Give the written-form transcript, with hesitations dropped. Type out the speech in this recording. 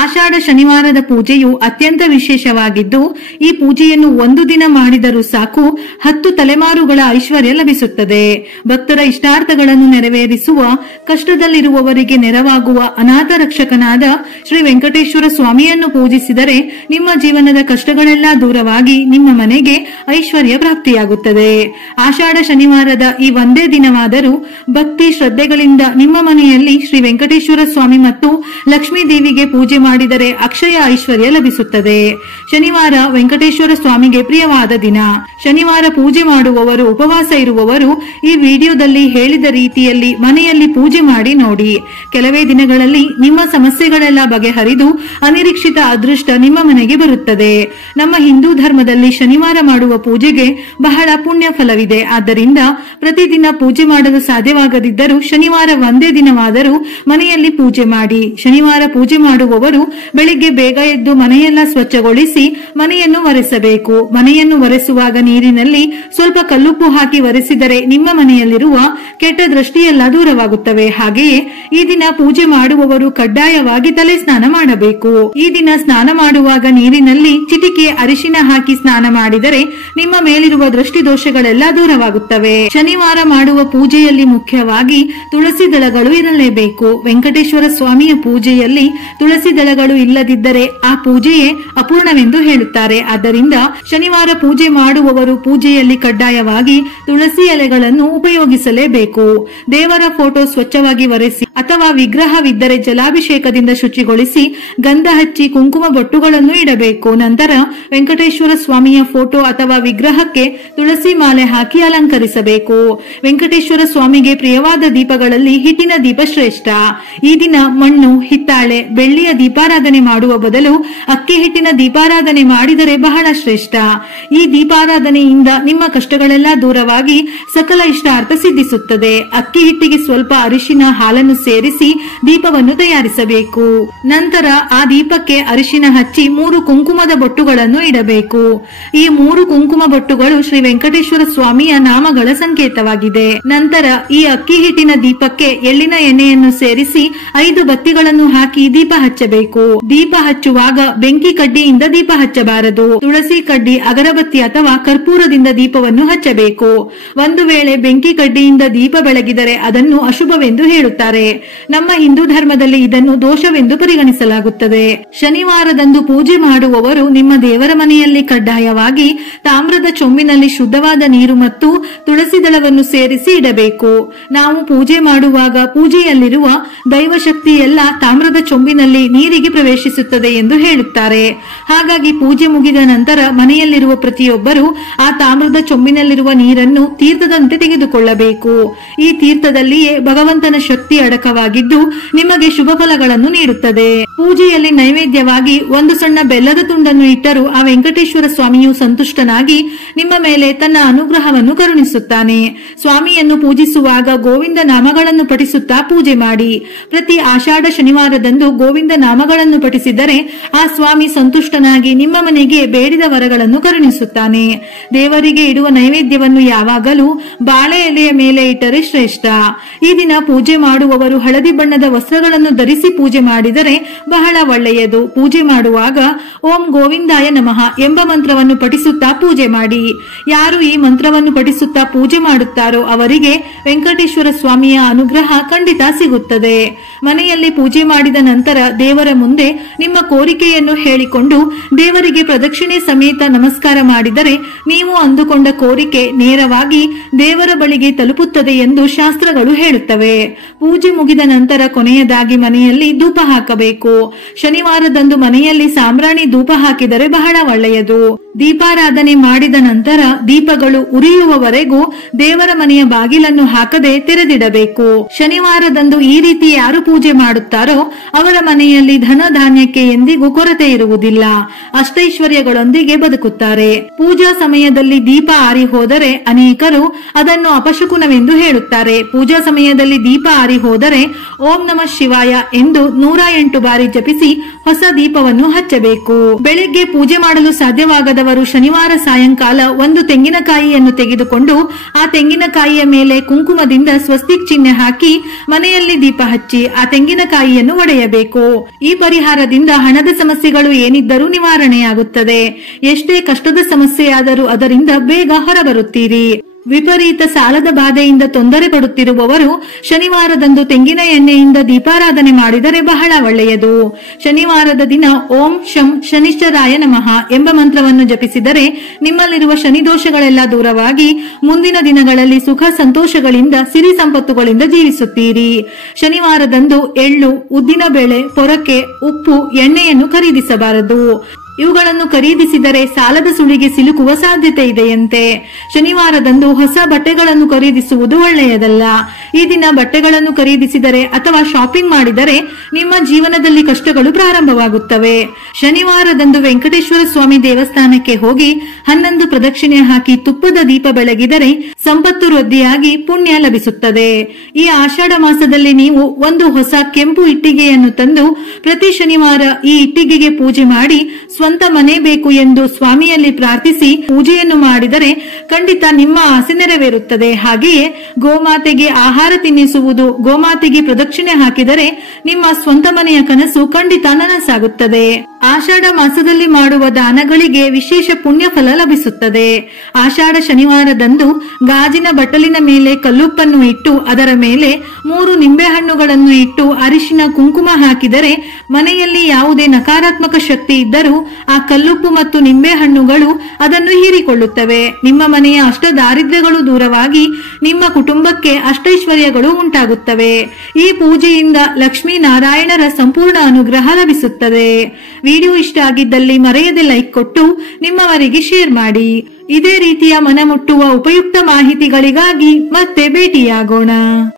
ಆಷಾಢ ಶನಿವಾರದ ಪೂಜೆಯು ಅತ್ಯಂತ ವಿಶೇಷವಾಗಿದ್ದು, ಈ ಪೂಜೆಯನ್ನು ಒಂದು ದಿನ ಮಾಡಿದರೂ ಸಾಕು 10 ತಲೆಮಾರುಗಳ ಐಶ್ವರ್ಯ ಲಭಿಸುತ್ತದೆ. ಭಕ್ತರ ಇಷ್ಟಾರ್ಥಗಳನ್ನು ನೆರವೇರಿಸುವ, ಕಷ್ಟದಲ್ಲಿರುವವರಿಗೆ ನೆರವಾಗುವ ಅನಾಥ ರಕ್ಷಕನಾದ ಶ್ರೀ ವೆಂಕಟೇಶ್ವರ ಸ್ವಾಮಿಯನ್ನು ಪೂಜಿಸಿದರೆ ನಿಮ್ಮ ಜೀವನದ ಕಷ್ಟಗಳೆಲ್ಲ ದೂರವಾಗಿ ನಿಮ್ಮ ಮನೆಗೆ ಐಶ್ವರ್ಯ ಪ್ರಾಪ್ತಿಯಾಗುತ್ತದೆ. ಆಷಾಢ ಶನಿವಾರದ ಈ ಒಂದೇ ದಿನವಾದರೂ ಭಕ್ತಿ ಶ್ರದ್ಧೆಗಳಿಂದ ನಿಮ್ಮ ಮನೆಯಲ್ಲಿ ಶ್ರೀ ವೆಂಕಟೇಶ್ವರ ಸ್ವಾಮಿ ಮತ್ತು ಲಕ್ಷ್ಮೀ ದೇವಿಗೆ ಪೂಜೆ ಮಾಡಿದರೆ ಅಕ್ಷಯ ಐಶ್ವರ್ಯ ಲಭಿಸುತ್ತದೆ. ಶನಿವಾರ ವೆಂಕಟೇಶ್ವರ ಸ್ವಾಮಿಗೆ ಪ್ರಿಯವಾದ ದಿನ. ಶನಿವಾರ ಪೂಜೆ ಮಾಡುವವರು, ಉಪವಾಸ ಇರುವವರು ಈ ವಿಡಿಯೋದಲ್ಲಿ ಹೇಳಿದ ರೀತಿಯಲ್ಲಿ ಮನೆಯಲ್ಲಿ ಪೂಜೆ ಮಾಡಿ ನೋಡಿ. ಕೆಲವೇ ದಿನಗಳಲ್ಲಿ ನಿಮ್ಮ ಸಮಸ್ಯೆಗಳೆಲ್ಲ ಬಗೆಹರಿದು ಅನಿರೀಕ್ಷಿತ ಅದೃಷ್ಟ ನಿಮ್ಮ ಮನೆಗೆ ಬರುತ್ತದೆ. ನಮ್ಮ ಹಿಂದೂ ಧರ್ಮದಲ್ಲಿ ಶನಿವಾರ ಮಾಡುವ ಪೂಜೆಗೆ ಬಹಳ ಪುಣ್ಯ ಫಲವಿದೆ. ಆದ್ದರಿಂದ ಪ್ರತಿದಿನ ಪೂಜೆ ಮಾಡಲು ಸಾಧ್ಯವಾಗದಿದ್ದರೂ ಶನಿವಾರ ಒಂದೇ ದಿನವಾದರೂ ಮನೆಯಲ್ಲಿ ಪೂಜೆ ಮಾಡಿ. ಶನಿವಾರ ಪೂಜೆ ಮಾಡುವವರು ಬೆಳಿಗ್ಗೆ ಬೇಗ ಎದ್ದು ಮನೆಯೆಲ್ಲ ಸ್ವಚ್ಛಗೊಳಿಸಿ ಮನೆಯನ್ನು ಒರೆಸಬೇಕು. ಮನೆಯನ್ನು ಒರೆಸುವಾಗ ನೀರಿನಲ್ಲಿ ಸ್ವಲ್ಪ ಕಲ್ಲುಪ್ಪು ಹಾಕಿ ಒರೆಸಿದರೆ ನಿಮ್ಮ ಮನೆಯಲ್ಲಿರುವ ಕೆಟ್ಟ ದೃಷ್ಟಿಯೆಲ್ಲ ದೂರವಾಗುತ್ತವೆ. ಹಾಗೆಯೇ ಈ ದಿನ ಪೂಜೆ ಮಾಡುವವರು ಕಡ್ಡಾಯವಾಗಿ ತಲೆ ಸ್ನಾನ ಮಾಡಬೇಕು. ಈ ದಿನ ಸ್ನಾನ ಮಾಡುವಾಗ ನೀರಿನಲ್ಲಿ ಚಿಟಿಕೆ ಅರಿಶಿನ ಹಾಕಿ ಸ್ನಾನ ಮಾಡಿದರೆ ನಿಮ್ಮ ಮೇಲಿರುವ ದೃಷ್ಟಿ ದೋಷಗಳೆಲ್ಲ ದೂರವಾಗುತ್ತವೆ. ಶನಿವಾರ ಮಾಡುವ ಪೂಜೆಯಲ್ಲಿ ಮುಖ್ಯವಾಗಿ ತುಳಸಿ ದಳಗಳು ಇರಲೇಬೇಕು. ವೆಂಕಟೇಶ್ವರ ಸ್ವಾಮಿಯ ಪೂಜೆಯಲ್ಲಿ ತುಳಸಿ ದಳಗಳು ಇಲ್ಲದಿದ್ದರೆ ಆ ಪೂಜೆಯೇ ಅಪೂರ್ಣವೆಂದು ಹೇಳುತ್ತಾರೆ. ಆದ್ದರಿಂದ ಶನಿವಾರ ಪೂಜೆ ಮಾಡುವವರು ಪೂಜೆಯಲ್ಲಿ ಕಡ್ಡಾಯವಾಗಿ ತುಳಸಿ ಎಲೆಗಳನ್ನು ಉಪಯೋಗಿಸಲೇಬೇಕು. ದೇವರ ಫೋಟೋ ಸ್ವಚ್ಛವಾಗಿ ಒರೆಸಿ ಅಥವಾ ವಿಗ್ರಹವಿದ್ದರೆ ಜಲಾಭಿಷೇಕದಿಂದ ಶುಚಿಗೊಳಿಸಿ ಗಂಧ ಹಚ್ಚಿ ಕುಂಕುಮ ಬೊಟ್ಟುಗಳನ್ನು ಇಡಬೇಕು. ನಂತರ ವೆಂಕಟೇಶ್ವರ ಸ್ವಾಮಿಯ ಫೋಟೋ ಅಥವಾ ವಿಗ್ರಹಕ್ಕೆ ತುಳಸಿ ಮಾಲೆ ಹಾಕಿ ಅಲಂಕರಿಸಬೇಕು. ವೆಂಕಟೇಶ್ವರ ಸ್ವಾಮಿಗೆ ಪ್ರಿಯವಾದ ದೀಪಗಳಲ್ಲಿ ಹಿಟ್ಟಿನ ದೀಪ ಶ್ರೇಷ್ಠ. ಈ ದಿನ ಮಣ್ಣು, ಹಿತ್ತಾಳೆ, ಬೆಳ್ಳಿಯ ದೀಪಾರಾಧನೆ ಮಾಡುವ ಬದಲು ಅಕ್ಕಿ ಹಿಟ್ಟಿನ ದೀಪಾರಾಧನೆ ಮಾಡಿದರೆ ಬಹಳ ಶ್ರೇಷ್ಠ. ಈ ದೀಪಾರಾಧನೆಯಿಂದ ನಿಮ್ಮ ಕಷ್ಟಗಳೆಲ್ಲ ದೂರವಾಗಿ ಸಕಲ ಇಷ್ಟಾರ್ಥ ಸಿದ್ಧಿಸುತ್ತದೆ. ಅಕ್ಕಿ ಹಿಟ್ಟಿಗೆ ಸ್ವಲ್ಪ ಅರಿಶಿನ, ಹಾಲನ್ನು ಸೇರಿಸಿ ದೀಪವನ್ನು ತಯಾರಿಸಬೇಕು. ನಂತರ ಆ ದೀಪಕ್ಕೆ ಅರಿಶಿನ ಹಚ್ಚಿ 3 ಕುಂಕುಮದ ಬೊಟ್ಟುಗಳನ್ನು ಇಡಬೇಕು. ಈ 3 ಕುಂಕುಮ ಬೊಟ್ಟುಗಳು ಶ್ರೀ ವೆಂಕಟೇಶ್ವರ ಸ್ವಾಮಿಯ ನಾಮಗಳ ಸಂಕೇತವಾಗಿದೆ. ನಂತರ ಈ ಅಕ್ಕಿ ಹಿಟ್ಟಿನ ದೀಪಕ್ಕೆ ಎಳ್ಳಿನ ಎಣ್ಣೆಯನ್ನು ಸೇರಿಸಿ 5 ಬತ್ತಿಗಳನ್ನು ಹಾಕಿ ದೀಪ ಹಚ್ಚಬೇಕು. ದೀಪ ಹಚ್ಚುವಾಗ ಬೆಂಕಿ ಕಡ್ಡಿಯಿಂದ ದೀಪ ಹಚ್ಚಬಾರದು. ತುಳಸಿ ಕಡ್ಡಿ, ಅಗರಬತ್ತಿ ಅಥವಾ ಕರ್ಪೂರದಿಂದ ದೀಪವನ್ನು ಹಚ್ಚಬೇಕು. ಒಂದು ವೇಳೆ ಬೆಂಕಿ ಕಡ್ಡಿಯಿಂದ ದೀಪ ಬೆಳಗಿದರೆ ಅದನ್ನು ಅಶುಭವೆಂದು ಹೇಳುತ್ತಾರೆ. ನಮ್ಮ ಹಿಂದೂ ಧರ್ಮದಲ್ಲಿ ಇದನ್ನು ದೋಷವೆಂದು ಪರಿಗಣಿಸಲಾಗುತ್ತದೆ. ಶನಿವಾರದಂದು ಪೂಜೆ ಮಾಡುವವರು ನಿಮ್ಮ ದೇವರ ಮನೆಯಲ್ಲಿ ಕಡ್ಡಾಯವಾಗಿ ತಾಮ್ರದ ಚೊಂಬಿನಲ್ಲಿ ಶುದ್ಧವಾದ ನೀರು ಮತ್ತು ತುಳಸಿ ದಳವನ್ನು ಸೇರಿಸಿ ಇಡಬೇಕು. ನಾವು ಪೂಜೆ ಮಾಡುವಾಗ ಪೂಜೆಯಲ್ಲಿರುವ ದೈವಶಕ್ತಿ ಎಲ್ಲ ತಾಮ್ರದ ಚೊಂಬಿನಲ್ಲಿ ನೀರಿಗೆ ಪ್ರವೇಶಿಸುತ್ತದೆ ಎಂದು ಹೇಳುತ್ತಾರೆ. ಹಾಗಾಗಿ ಪೂಜೆ ಮುಗಿದ ನಂತರ ಮನೆಯಲ್ಲಿರುವ ಪ್ರತಿಯೊಬ್ಬರು ಆ ತಾಮ್ರದ ಚೊಂಬಿನಲ್ಲಿರುವ ನೀರನ್ನು ತೀರ್ಥದಂತೆ ತೆಗೆದುಕೊಳ್ಳಬೇಕು. ಈ ತೀರ್ಥದಲ್ಲಿಯೇ ಭಗವಂತನ ಶಕ್ತಿ ಅಡಕವಾಗಿದ್ದು ನಿಮಗೆ ಶುಭ ಫಲಗಳನ್ನು ನೀಡುತ್ತದೆ. ಪೂಜೆಯಲ್ಲಿ ನೈವೇದ್ಯವಾಗಿ ಒಂದು ಸಣ್ಣ ಬೆಲ್ಲದ ತುಂಡನ್ನು ಇಟ್ಟರೂ ಆ ವೆಂಕಟೇಶ್ವರ ಸ್ವಾಮಿಯು ಸಂತುಷ್ಟನಾಗಿ ನಿಮ್ಮ ಮೇಲೆ ತನ್ನ ಅನುಗ್ರಹವನ್ನು ಕರುಣಿಸುತ್ತಾನೆ. ಸ್ವಾಮಿಯನ್ನು ಪೂಜಿಸುವಾಗ ಗೋವಿಂದ ನಾಮಗಳನ್ನು ಪಠಿಸುತ್ತಾ ಪೂಜೆ ಮಾಡಿ. ಪ್ರತಿ ಆಷಾಢ ಶನಿವಾರದಂದು ಗೋವಿಂದ ನಾಮಗಳನ್ನು ಪಠಿಸಿದರೆ ಆ ಸ್ವಾಮಿ ಸಂತುಷ್ಟನಾಗಿ ನಿಮ್ಮ ಮನೆಗೆ ಬೇಡಿದ ವರಗಳನ್ನು ಕರುಣಿಸುತ್ತಾನೆ. ದೇವರಿಗೆ ಇಡುವ ನೈವೇದ್ಯವನ್ನು ಯಾವಾಗಲೂ ಬಾಳೆ ಎಲೆಯ ಮೇಲೆ ಇಟ್ಟರೆ ಶ್ರೇಷ್ಠ. ಈ ದಿನ ಪೂಜೆ ಮಾಡುವವರು ಹಳದಿ ಬಣ್ಣದ ವಸ್ತ್ರಗಳನ್ನು ಧರಿಸಿ ಪೂಜೆ ಮಾಡಿದರೆ ಬಹಳ ಒಳ್ಳೆಯದು. ಪೂಜೆ ಮಾಡುವಾಗ ಓಂ ಗೋವಿಂದಾಯ ನಮಃ ಎಂಬ ಮಂತ್ರವನ್ನು ಪಠಿಸುತ್ತಾ ಪೂಜೆ ಮಾಡಿ. ಯಾರು ಈ ಮಂತ್ರವನ್ನು ಪಠಿಸುತ್ತಾ ಪೂಜೆ ಮಾಡುತ್ತಾರೋ ಅವರಿಗೆ ವೆಂಕಟೇಶ್ವರ ಸ್ವಾಮಿಯ ಅನುಗ್ರಹ ಖಂಡಿತ ಸಿಗುತ್ತದೆ. ಮನೆಯಲ್ಲಿ ಪೂಜೆ ಮಾಡಿದ ನಂತರ ದೇವರ ಮುಂದೆ ನಿಮ್ಮ ಕೋರಿಕೆಯನ್ನು ಹೇಳಿಕೊಂಡು ದೇವರಿಗೆ ಪ್ರದಕ್ಷಿಣೆ ಸಮೇತ ನಮಸ್ಕಾರ ಮಾಡಿದರೆ ನೀವು ಅಂದುಕೊಂಡ ಕೋರಿಕೆ ನೇರವಾಗಿ ದೇವರ ಬಳಿಗೆ ತಲುಪುತ್ತದೆ ಎಂದು ಶಾಸ್ತ್ರಗಳು ಹೇಳುತ್ತವೆ. ಪೂಜೆ ಮುಗಿದ ನಂತರ ಕೊನೆಯದಾಗಿ ಮನೆಯಲ್ಲಿ ಧೂಪ ಹಾಕಬೇಕು. ಶನಿವಾರದಂದು ಮನೆಯಲ್ಲಿ ಸಾಂಬ್ರಾಣಿ ಧೂಪ ಹಾಕಿದರೆ ಬಹಳ ಒಳ್ಳೆಯದು. ದೀಪಾರಾಧನೆ ಮಾಡಿದ ನಂತರ ದೀಪಗಳು ಉರಿಯುವವರೆಗೂ ದೇವರ ಮನೆಯ ಬಾಗಿಲನ್ನು ಹಾಕದೆ ತೆರೆದಿಡಬೇಕು. ಶನಿವಾರದಂದು ಈ ರೀತಿ ಯಾರು ಪೂಜೆ ಮಾಡುತ್ತಾರೋ ಅವರ ಮನೆಯಲ್ಲಿ ಧನ ಧಾನ್ಯಕ್ಕೆ ಎಂದಿಗೂ ಕೊರತೆ ಇರುವುದಿಲ್ಲ. ಅಷ್ಟೈಶ್ವರ್ಯಗಳೊಂದಿಗೆ ಬದುಕುತ್ತಾರೆ. ಪೂಜಾ ಸಮಯದಲ್ಲಿ ದೀಪ ಆರಿ ಹೋದರೆ ಅನೇಕರು ಅದನ್ನು ಅಪಶಕುನವೆಂದು ಹೇಳುತ್ತಾರೆ. ಪೂಜಾ ಸಮಯದಲ್ಲಿ ದೀಪ ಆರಿ ಹೋದರೆ ಮಾಡಿದರೆ ಓಂ ನಮಃ ಶಿವಾಯ ಎಂದು 108 ಬಾರಿ ಜಪಿಸಿ ಹೊಸ ದೀಪವನ್ನು ಹಚ್ಚಬೇಕು. ಬೆಳಿಗ್ಗೆ ಪೂಜೆ ಮಾಡಲು ಸಾಧ್ಯವಾಗದವರು ಶನಿವಾರ ಸಾಯಂಕಾಲ ಒಂದು ತೆಂಗಿನಕಾಯಿಯನ್ನು ತೆಗೆದುಕೊಂಡು ಆ ತೆಂಗಿನಕಾಯಿಯ ಮೇಲೆ ಕುಂಕುಮದಿಂದ ಸ್ವಸ್ತಿಕ್ ಚಿಹ್ನೆ ಹಾಕಿ ಮನೆಯಲ್ಲಿ ದೀಪ ಹಚ್ಚಿ ಆ ತೆಂಗಿನಕಾಯಿಯನ್ನು ಒಡೆಯಬೇಕು. ಈ ಪರಿಹಾರದಿಂದ ಹಣದ ಸಮಸ್ಯೆಗಳು ಏನಿದ್ದರೂ ನಿವಾರಣೆಯಾಗುತ್ತದೆ. ಎಷ್ಟೇ ಕಷ್ಟದ ಸಮಸ್ಯೆಯಾದರೂ ಅದರಿಂದ ಬೇಗ ಹೊರಬರುತ್ತೀರಿ. ವಿಪರೀತ ಸಾಲದ ಬಾಧೆಯಿಂದ ತೊಂದರೆ ಪಡುತ್ತಿರುವವರು ಶನಿವಾರದಂದು ತೆಂಗಿನ ಎಣ್ಣೆಯಿಂದ ದೀಪಾರಾಧನೆ ಮಾಡಿದರೆ ಬಹಳ ಒಳ್ಳೆಯದು. ಶನಿವಾರದ ದಿನ ಓಂ ಶಂ ಶನಿಶ್ಚರಾಯ ನಮಃ ಎಂಬ ಮಂತ್ರವನ್ನು ಜಪಿಸಿದರೆ ನಿಮ್ಮಲ್ಲಿರುವ ಶನಿ ದೋಷಗಳೆಲ್ಲ ದೂರವಾಗಿ ಮುಂದಿನ ದಿನಗಳಲ್ಲಿ ಸುಖ ಸಂತೋಷಗಳಿಂದ ಸಿರಿ ಸಂಪತ್ತುಗಳಿಂದ ಜೀವಿಸುತ್ತೀರಿ. ಶನಿವಾರದಂದು ಎಳ್ಳು, ಉದ್ದಿನ ಬೇಳೆ, ಪೊರಕೆ, ಉಪ್ಪು, ಎಣ್ಣೆಯನ್ನು ಖರೀದಿಸಬಾರದು. ಇವುಗಳನ್ನು ಖರೀದಿಸಿದರೆ ಸಾಲದ ಸುಳಿಗೆ ಸಿಲುಕುವ ಸಾಧ್ಯತೆ ಇದೆಯಂತೆ. ಶನಿವಾರದಂದು ಹೊಸ ಬಟ್ಟೆಗಳನ್ನು ಖರೀದಿಸುವುದು ಒಳ್ಳೆಯದಲ್ಲ. ಈ ದಿನ ಬಟ್ಟೆಗಳನ್ನು ಖರೀದಿಸಿದರೆ ಅಥವಾ ಶಾಪಿಂಗ್ ಮಾಡಿದರೆ ನಿಮ್ಮ ಜೀವನದಲ್ಲಿ ಕಷ್ಟಗಳು ಪ್ರಾರಂಭವಾಗುತ್ತವೆ. ಶನಿವಾರದಂದು ವೆಂಕಟೇಶ್ವರ ಸ್ವಾಮಿ ದೇವಸ್ಥಾನಕ್ಕೆ ಹೋಗಿ 11 ಪ್ರದಕ್ಷಿಣೆ ಹಾಕಿ ತುಪ್ಪದ ದೀಪ ಬೆಳಗಿದರೆ ಸಂಪತ್ತು ವೃದ್ಧಿಯಾಗಿ ಪುಣ್ಯ ಲಭಿಸುತ್ತದೆ. ಈ ಆಷಾಢ ಮಾಸದಲ್ಲಿ ನೀವು ಒಂದು ಹೊಸ ಕೆಂಪು ಇಟ್ಟಿಗೆಯನ್ನು ತಂದು ಪ್ರತಿ ಶನಿವಾರ ಈ ಇಟ್ಟಿಗೆಗೆ ಪೂಜೆ ಮಾಡಿ ಸ್ವಂತ ಮನೆ ಬೇಕು ಎಂದು ಸ್ವಾಮಿಯಲ್ಲಿ ಪ್ರಾರ್ಥಿಸಿ ಪೂಜೆಯನ್ನು ಮಾಡಿದರೆ ಖಂಡಿತ ನಿಮ್ಮ ಆಸೆ ನೆರವೇರುತ್ತದೆ. ಹಾಗೆಯೇ ಗೋಮಾತೆಗೆ ಆಹಾರ ತಿನ್ನಿಸುವುದು, ಗೋಮಾತೆಗೆ ಪ್ರದಕ್ಷಿಣೆ ಹಾಕಿದರೆ ನಿಮ್ಮ ಸ್ವಂತ ಮನೆಯ ಕನಸು ಖಂಡಿತ ನನಸಾಗುತ್ತದೆ. ಆಷಾಢ ಮಾಸದಲ್ಲಿ ಮಾಡುವ ದಾನಗಳಿಗೆ ವಿಶೇಷ ಪುಣ್ಯ ಫಲ ಲಭಿಸುತ್ತದೆ. ಆಷಾಢ ಶನಿವಾರದಂದು ಗಾಜಿನ ಬಟ್ಟಲಿನ ಮೇಲೆ ಕಲ್ಲುಪ್ಪನ್ನು ಇಟ್ಟು ಅದರ ಮೇಲೆ 3 ನಿಂಬೆಹಣ್ಣುಗಳನ್ನು ಇಟ್ಟು ಅರಿಶಿನ ಕುಂಕುಮ ಹಾಕಿದರೆ ಮನೆಯಲ್ಲಿ ಯಾವುದೇ ನಕಾರಾತ್ಮಕ ಶಕ್ತಿ ಇದ್ದರೂ ಆ ಕಲ್ಲುಪ್ಪು ಮತ್ತು ನಿಂಬೆಹಣ್ಣುಗಳು ಅದನ್ನು ಹೀರಿಕೊಳ್ಳುತ್ತವೆ. ನಿಮ್ಮ ಮನೆಯ ಅಷ್ಟ ದಾರಿದ್ರ್ಯಗಳು ದೂರವಾಗಿ ನಿಮ್ಮ ಕುಟುಂಬಕ್ಕೆ ಅಷ್ಟೈಶ್ವರ್ಯಗಳು ಉಂಟಾಗುತ್ತವೆ. ಈ ಪೂಜೆಯಿಂದ ಲಕ್ಷ್ಮೀ ನಾರಾಯಣರ ಸಂಪೂರ್ಣ ಅನುಗ್ರಹ ಲಭಿಸುತ್ತದೆ. ವಿಡಿಯೋ ಇಷ್ಟ ಆಗಿದ್ದಲ್ಲಿ ಮರೆಯದೆ ಲೈಕ್ ಕೊಟ್ಟು ನಿಮ್ಮವರಿಗೆ ಶೇರ್ ಮಾಡಿ. ಇದೇ ರೀತಿಯ ಮನಮುಟ್ಟುವ ಉಪಯುಕ್ತ ಮಾಹಿತಿಗಳಿಗಾಗಿ ಮತ್ತೆ ಭೇಟಿಯಾಗೋಣ.